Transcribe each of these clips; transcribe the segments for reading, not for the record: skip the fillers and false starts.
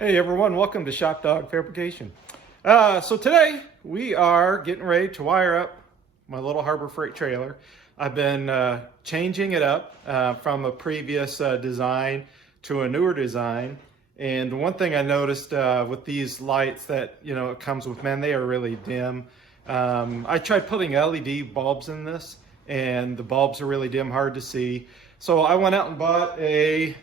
Hey everyone, welcome to Shop Dog Fabrication. So today we are getting ready to wire up my little Harbor Freight trailer. I've been changing it up from a previous design to a newer design. And one thing I noticed with these lights that, it comes with, man, they are really dim. I tried putting LED bulbs in this and the bulbs are really dim, hard to see. So I went out and bought a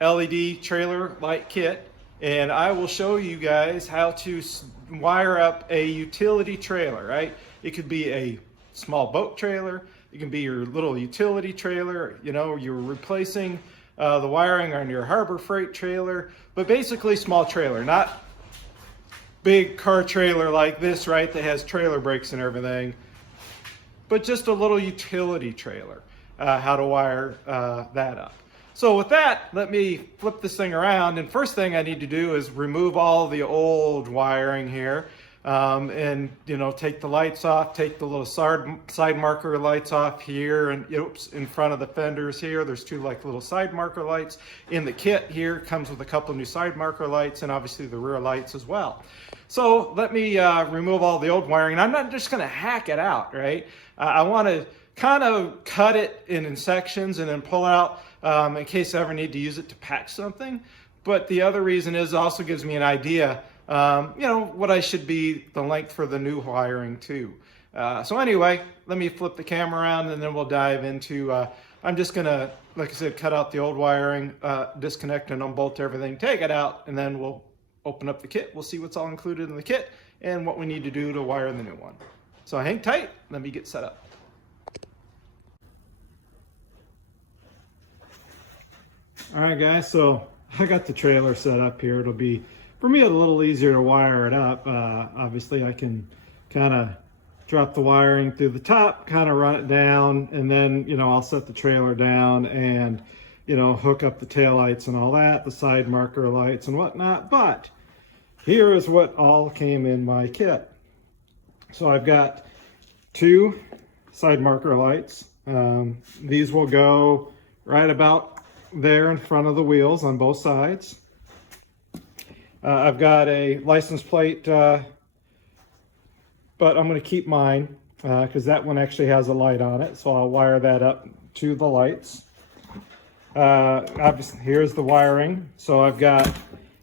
LED trailer light kit, and I will show you guys how to wire up a utility trailer, right? It could be a small boat trailer, it can be your little utility trailer, you're replacing the wiring on your Harbor Freight trailer, but basically small trailer, not big car trailer like this, right, that has trailer brakes and everything, but just a little utility trailer, how to wire that up. So with that, let me flip this thing around, and first thing I need to do is remove all the old wiring here, and take the lights off, take the little side marker lights off here, and in front of the fenders here, there's two little side marker lights. In the kit here, comes with a couple new side marker lights, and obviously the rear lights as well. So let me remove all the old wiring, and I'm not just gonna hack it out, right? I wanna kind of cut it in sections and then pull out in case I ever need to use it to patch something. But the other reason is it also gives me an idea, what I should be the length for the new wiring too. So anyway, let me flip the camera around and then we'll dive into, I'm just gonna, like I said, cut out the old wiring, disconnect and unbolt everything, take it out, and then we'll open up the kit. We'll see what's all included in the kit and what we need to do to wire the new one. So hang tight, let me get set up. All right guys, so I got the trailer set up here. It'll be, for me, a little easier to wire it up. Obviously I can kind of drop the wiring through the top, kind of run it down, and then, I'll set the trailer down and, hook up the tail lights and all that, the side marker lights and whatnot. But here is what all came in my kit. So I've got two side marker lights. These will go right about there in front of the wheels on both sides. I've got a license plate, but I'm going to keep mine because that one actually has a light on it, so I'll wire that up to the lights. Obviously, here's the wiring. So I've got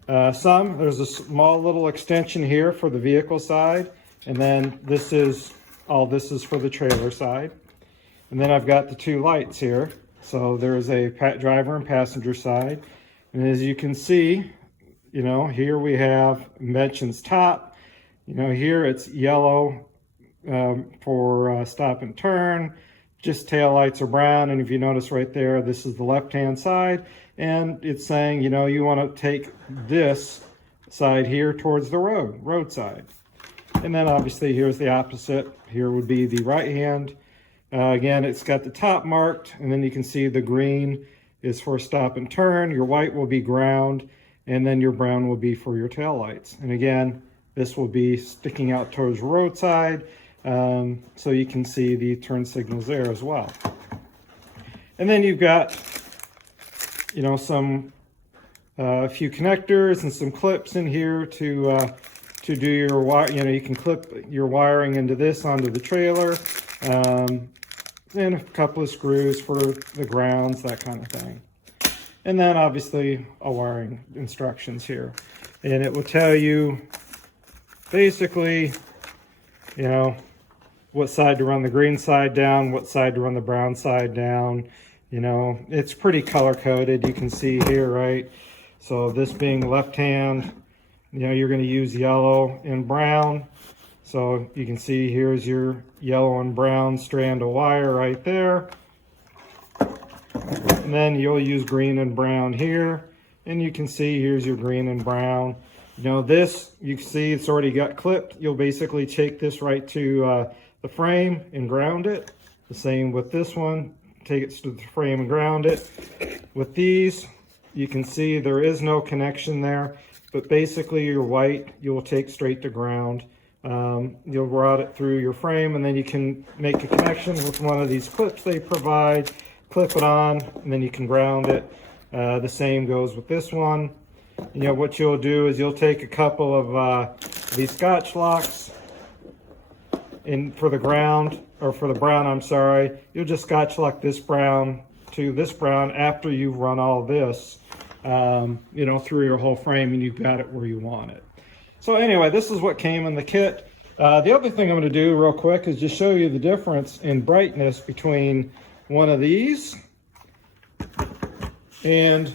there's a small little extension here for the vehicle side, and then this is for the trailer side. And then I've got the two lights here. So there's a driver and passenger side. And as you can see, here we have mentions top. Here it's yellow for stop and turn. Just tail lights are brown. And if you notice right there, this is the left-hand side. And it's saying, you want to take this side here towards the road side. And then obviously here's the opposite. Here would be the right hand. Again, it's got the top marked, and then you can see the green is for stop and turn, your white will be ground, and then your brown will be for your tail lights. And again, this will be sticking out towards roadside, so you can see the turn signals there as well. And then you've got, some a few connectors and some clips in here to do your wire. You can clip your wiring into this onto the trailer. And a couple of screws for the grounds, that kind of thing. And then obviously a wiring instructions here. And it will tell you basically, what side to run the green side down, what side to run the brown side down. It's pretty color coded, you can see here, right? So this being left hand, you're going to use yellow and brown. So you can see here's your yellow and brown strand of wire right there. And then you'll use green and brown here. And you can see here's your green and brown. This, you can see it's already got clipped. You'll basically take this right to the frame and ground it. The same with this one. Take it to the frame and ground it. With these, you can see there is no connection there. But basically your white, you'll take straight to ground. You'll route it through your frame, and then you can make a connection with one of these clips they provide, clip it on, and then you can ground it. The same goes with this one. You know, what you'll do is you'll take a couple of these scotch locks for the ground, or for the brown, I'm sorry. You'll just scotch lock this brown to this brown after you've run all this, you know, through your whole frame, and you've got it where you want it. So anyway, this is what came in the kit. The other thing I'm going to do real quick is just show you the difference in brightness between one of these and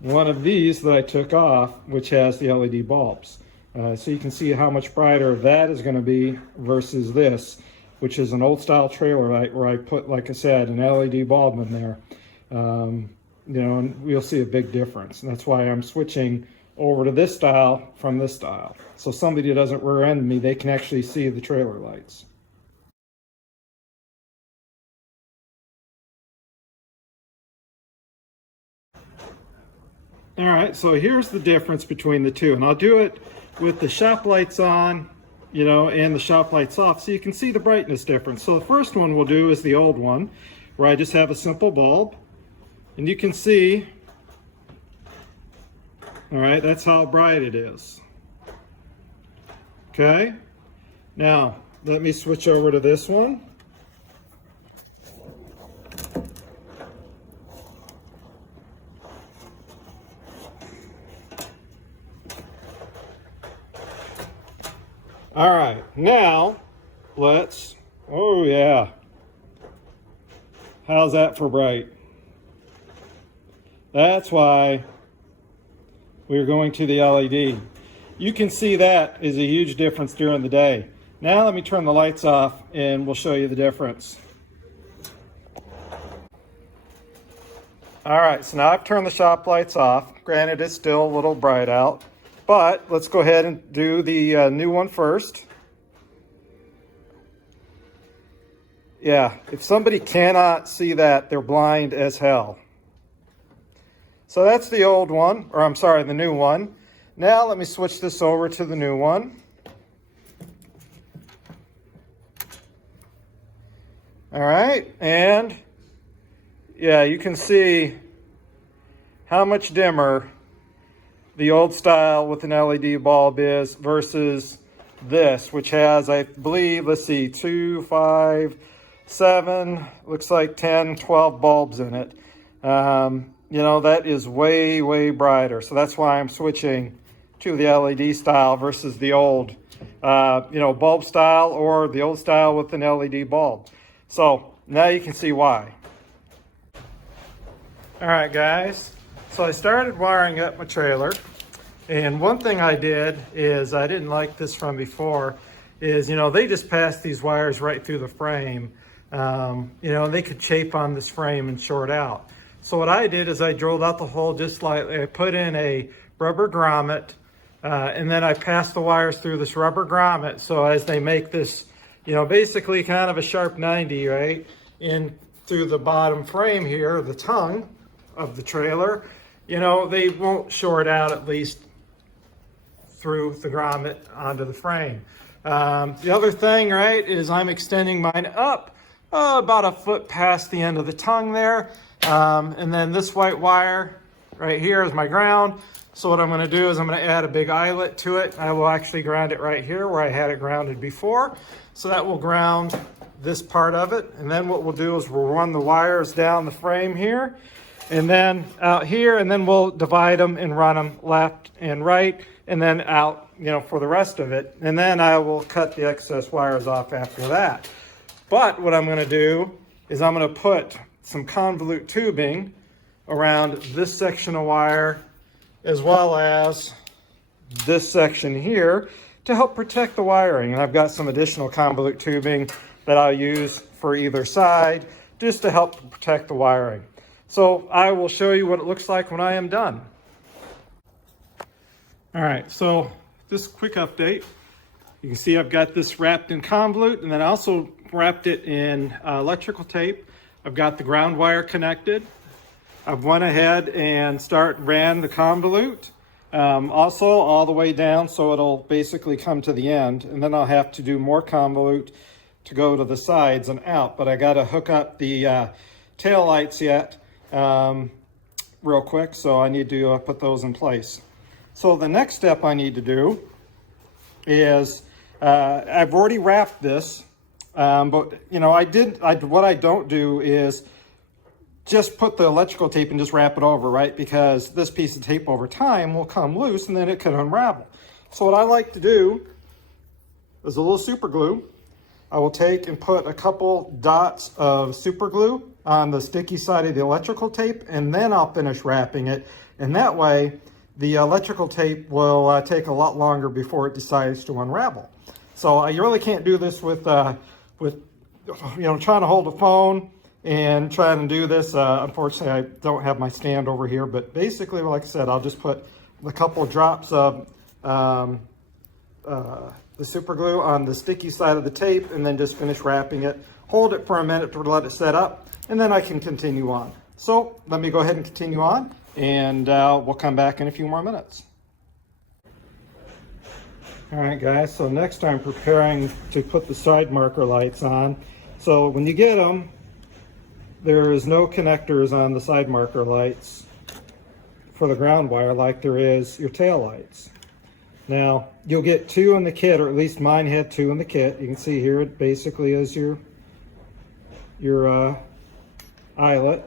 one of these that I took off, which has the LED bulbs. So you can see how much brighter that is going to be versus this, which is an old style trailer light where I put, like I said, an LED bulb in there. You know, and we'll see a big difference. And that's why I'm switching over to this style from this style. So somebody that doesn't rear end me, they can actually see the trailer lights. All right, so here's the difference between the two. And I'll do it with the shop lights on, you know, and the shop lights off, so you can see the brightness difference. So the first one we'll do is the old one, where I just have a simple bulb. And you can see, all right, that's how bright it is. Okay, now let me switch over to this one. All right, now let's, oh yeah, how's that for bright? That's why we're going to the LED. You can see that is a huge difference during the day. Now let me turn the lights off and we'll show you the difference. All right, so now I've turned the shop lights off. Granted, it's still a little bright out, but let's go ahead and do the new one first. Yeah, if somebody cannot see that, they're blind as hell. So that's the old one, or I'm sorry, the new one. Now let me switch this over to the new one. All right, and yeah, you can see how much dimmer the old style with an LED bulb is versus this, which has, I believe, let's see, 2, 5, 7, looks like 10, 12 bulbs in it. You know, that is way, way brighter. So that's why I'm switching to the LED style versus the old, you know, bulb style, or the old style with an LED bulb. So now you can see why. All right, guys. So I started wiring up my trailer. And one thing I did is, I didn't like this from before, is, you know, they just passed these wires right through the frame. You know, they could chafe on this frame and short out. So what I did is I drilled out the hole just slightly. I put in a rubber grommet, and then I passed the wires through this rubber grommet. So as they make this, you know, basically kind of a sharp 90, right, in through the bottom frame here, the tongue of the trailer, you know, they won't short out, at least through the grommet onto the frame. The other thing, right, is I'm extending mine up about a foot past the end of the tongue there. And then this white wire right here is my ground. So what I'm going to do is I'm going to add a big eyelet to it. I will actually ground it right here where I had it grounded before. So that will ground this part of it. And then what we'll do is we'll run the wires down the frame here, and then out here, and then we'll divide them and run them left and right, and then out, you know, for the rest of it. And then I will cut the excess wires off after that. But what I'm going to do is I'm going to put some convolute tubing around this section of wire, as well as this section here, to help protect the wiring. And I've got some additional convolute tubing that I'll use for either side, just to help protect the wiring. So I will show you what it looks like when I am done. All right, so just quick update. You can see I've got this wrapped in convolute, and then I also wrapped it in electrical tape. I've got the ground wire connected. I've went ahead and ran the convolute, also all the way down, so it'll basically come to the end. And then I'll have to do more convolute to go to the sides and out. But I got to hook up the tail lights yet. real quick, so I need to put those in place. So the next step I need to do is, I've already wrapped this, but you know, what I don't do is just put the electrical tape and just wrap it over, right? Because this piece of tape over time will come loose and then it can unravel. So what I like to do is a little super glue. I will take and put a couple dots of super glue on the sticky side of the electrical tape, and then I'll finish wrapping it. And that way, the electrical tape will take a lot longer before it decides to unravel. So you really can't do this with you know, trying to hold a phone and trying to do this. Unfortunately, I don't have my stand over here, but basically, like I said, I'll just put a couple of drops of the super glue on the sticky side of the tape, and then just finish wrapping it. Hold it for a minute to let it set up, and then I can continue on. So let me go ahead and continue on, and we'll come back in a few more minutes. All right, guys, so next I'm preparing to put the side marker lights on. So when you get them, there is no connectors on the side marker lights for the ground wire like there is your tail lights. Now, you'll get 2 in the kit, or at least mine had 2 in the kit. You can see here it basically is your eyelet.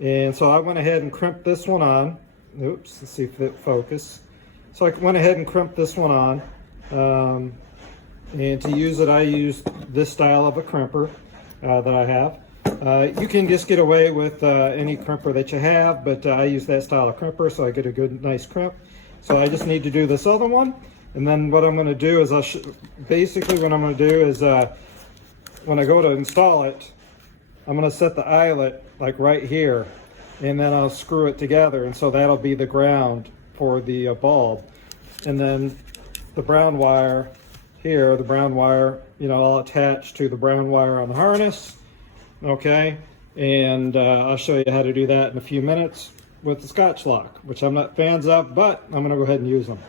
And so I went ahead and crimped this one on. Oops, let's see if it focus. So I went ahead and crimped this one on. And to use it, I used this style of a crimper that I have. You can just get away with any crimper that you have, but I use that style of crimper, so I get a good, nice crimp. So I just need to do this other one, and then what I'm going to do is basically what I'm going to do is when I go to install it, I'm going to set the eyelet like right here, and then I'll screw it together, and so that'll be the ground for the bulb. And then the brown wire here, you know, I'll attach to the brown wire on the harness. Okay, and I'll show you how to do that in a few minutes with the Scotch lock, which I'm not fans of, but I'm going to go ahead and use them.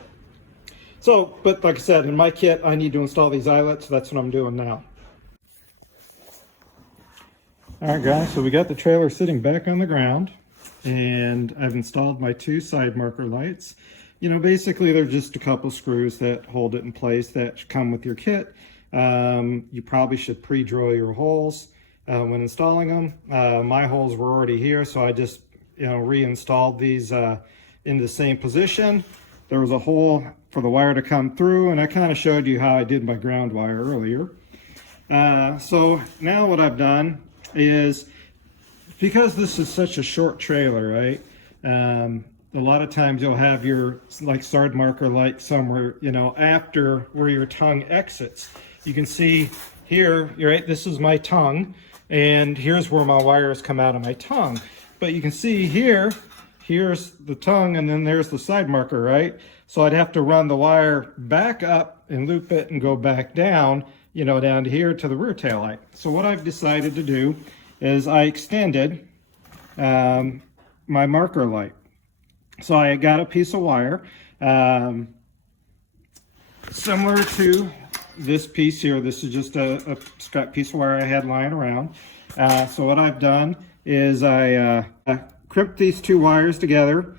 So, but like I said, in my kit, I need to install these eyelets, so that's what I'm doing now. All right, guys, so we got the trailer sitting back on the ground, and I've installed my 2 side marker lights. You know, basically, they're just a couple screws that hold it in place that come with your kit. You probably should pre-drill your holes when installing them. My holes were already here, so I just reinstalled these in the same position. There was a hole for the wire to come through, and I kind of showed you how I did my ground wire earlier. So now what I've done is, because this is such a short trailer, right? A lot of times you'll have your side marker light somewhere, you know, after where your tongue exits. You can see here, right, this is my tongue, and here's where my wires come out of my tongue. But you can see here, here's the tongue, and then there's the side marker, right? So I'd have to run the wire back up and loop it and go back down, you know, down to here to the rear tail light. So what I've decided to do is I extended my marker light. So I got a piece of wire similar to this piece here. This is just a piece of wire I had lying around. So what I've done is I crimped these 2 wires together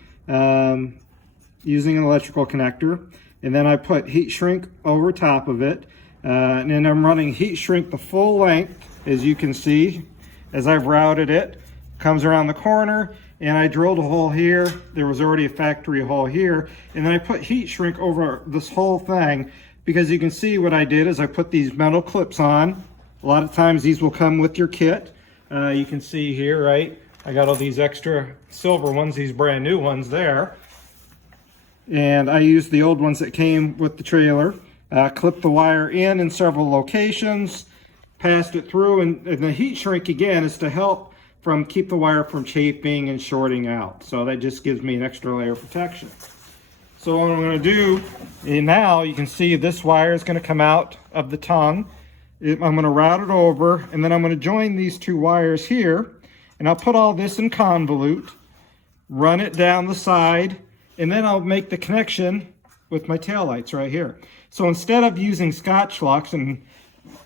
using an electrical connector, and then I put heat shrink over top of it, and then I'm running heat shrink the full length, as you can see, as I've routed it. Comes around the corner, and I drilled a hole here. There was already a factory hole here, and then I put heat shrink over this whole thing, because you can see what I did is I put these metal clips on. A lot of times these will come with your kit. You can see here, right? I got all these extra silver ones, these brand new ones there. And I used the old ones that came with the trailer. Clipped the wire in several locations, passed it through, and the heat shrink again is to help keep the wire from chafing and shorting out. So that just gives me an extra layer of protection. So what I'm going to do, and now you can see this wire is going to come out of the tongue. I'm going to route it over, and then I'm going to join these 2 wires here, and I'll put all this in convolute, run it down the side, and then I'll make the connection with my taillights right here. So instead of using Scotch locks and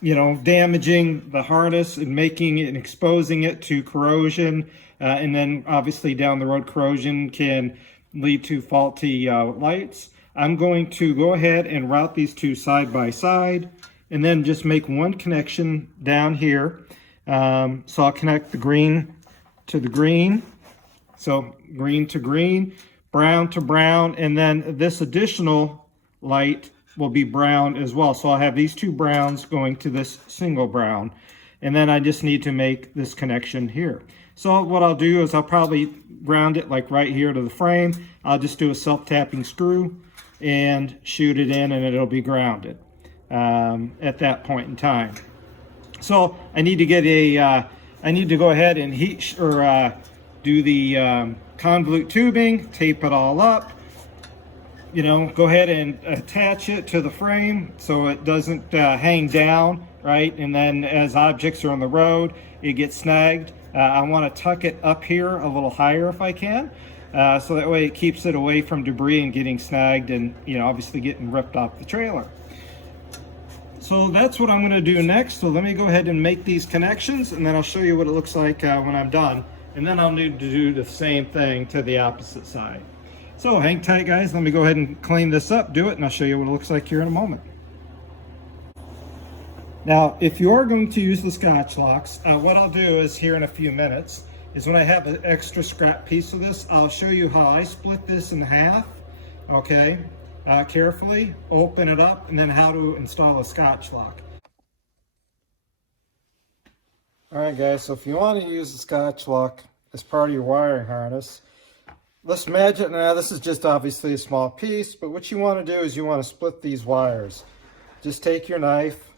damaging the harness and making it and exposing it to corrosion. And then obviously down the road, corrosion can lead to faulty lights. I'm going to go ahead and route these two side by side and then just make one connection down here. So I'll connect the green to the green. So green to green, brown to brown, and then this additional light will be brown as well. So I'll have these two browns going to this single brown. And then I just need to make this connection here. So what I'll do is I'll probably ground it like right here to the frame. I'll just do a self-tapping screw and shoot it in, and it'll be grounded at that point in time. So I need to get I need to go ahead and heat or do the convolute tubing, tape it all up, go ahead and attach it to the frame so it doesn't hang down, right? And then as objects are on the road, it gets snagged. I want to tuck it up here a little higher if I can, so that way it keeps it away from debris and getting snagged and, obviously getting ripped off the trailer. So that's what I'm going to do next. So let me go ahead and make these connections, and then I'll show you what it looks like when I'm done. And then I'll need to do the same thing to the opposite side. So hang tight, guys. Let me go ahead and clean this up, do it, and I'll show you what it looks like here in a moment. Now, if you are going to use the Scotch locks, what I'll do is here in a few minutes is when I have an extra scrap piece of this, I'll show you how I split this in half, okay? Carefully, open it up, and then how to install a Scotch lock. All right, guys, so if you want to use the Scotch lock as part of your wiring harness, let's imagine, now this is just obviously a small piece, but what you want to do is you want to split these wires. Just take your knife.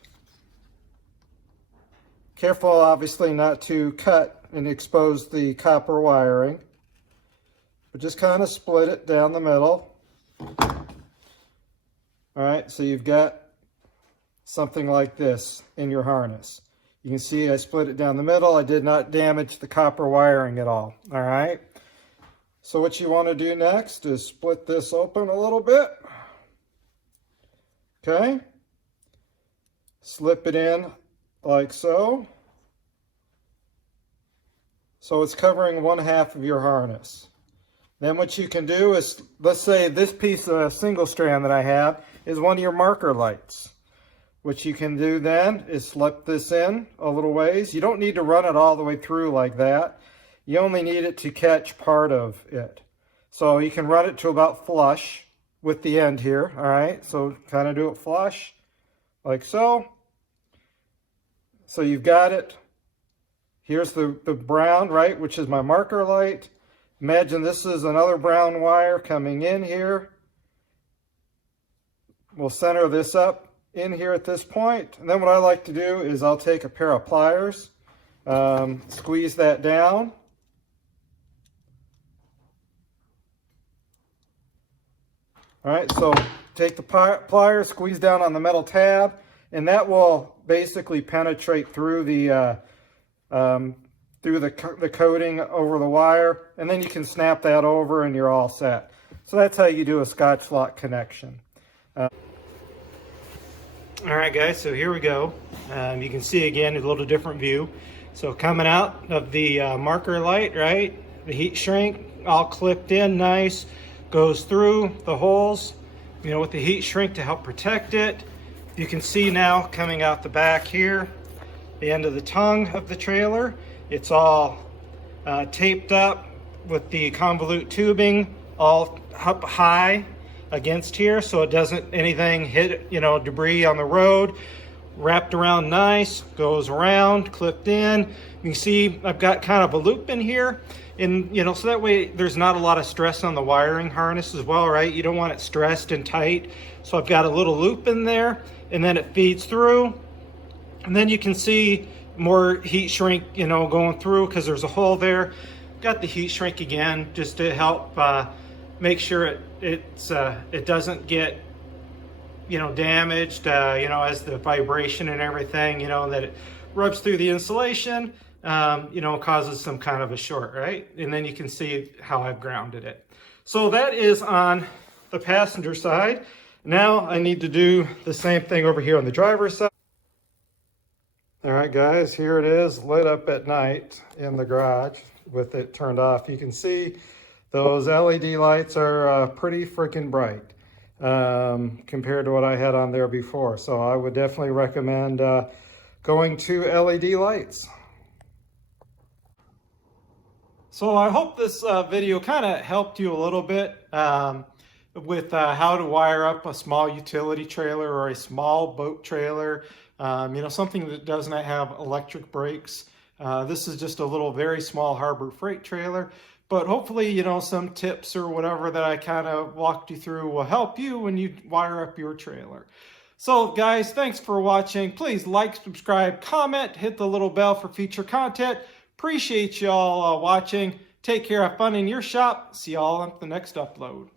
Careful, obviously, not to cut and expose the copper wiring, but just kind of split it down the middle. All right, so you've got something like this in your harness. You can see I split it down the middle. I did not damage the copper wiring at all. All right. So what you want to do next is split this open a little bit. Okay. Slip it in like so. So it's covering 1/2 of your harness. Then what you can do is, let's say this piece of single strand that I have is one of your marker lights. What you can do then is slip this in a little ways. You don't need to run it all the way through like that. You only need it to catch part of it. So you can run it to about flush with the end here, all right? So kind of do it flush, like so. So you've got it. Here's the brown, right, which is my marker light. Imagine this is another brown wire coming in here. We'll center this up in here at this point. And then what I like to do is I'll take a pair of pliers, squeeze that down. All right, so take the pliers, squeeze down on the metal tab, and that will basically penetrate through the coating over the wire, and then you can snap that over and you're all set. So that's how you do a Scotch lock connection. All right, guys, so here we go. You can see again a little different view. So coming out of the marker light, right, the heat shrink all clipped in nice, goes through the holes, with the heat shrink to help protect it. You can see now coming out the back here, the end of the tongue of the trailer, it's all taped up with the convolute tubing all up high against here, so it doesn't anything hit debris on the road. Wrapped around nice, goes around, clipped in. You can see I've got kind of a loop in here, and so that way there's not a lot of stress on the wiring harness as well, right? You don't want it stressed and tight. So I've got a little loop in there, and then it feeds through, and then you can see more heat shrink going through because there's a hole there. Got the heat shrink again just to help make sure it doesn't get damaged, as the vibration and everything, that it rubs through the insulation, causes some kind of a short, right? And then you can see how I've grounded it. So that is on the passenger side. Now I need to do the same thing over here on the driver's side. All right, guys, here it is lit up at night in the garage with it turned off. You can see those LED lights are pretty freaking bright compared to what I had on there before. So I would definitely recommend going to LED lights. So I hope this video kind of helped you a little bit with how to wire up a small utility trailer or a small boat trailer, you know, something that doesn't have electric brakes. This is just a little very small Harbor Freight trailer, but hopefully, you know, some tips or whatever that I kind of walked you through will help you when you wire up your trailer. So guys, thanks for watching. Please like, subscribe, comment, hit the little bell for future content. Appreciate y'all watching. Take care, have fun in your shop. See y'all on the next upload.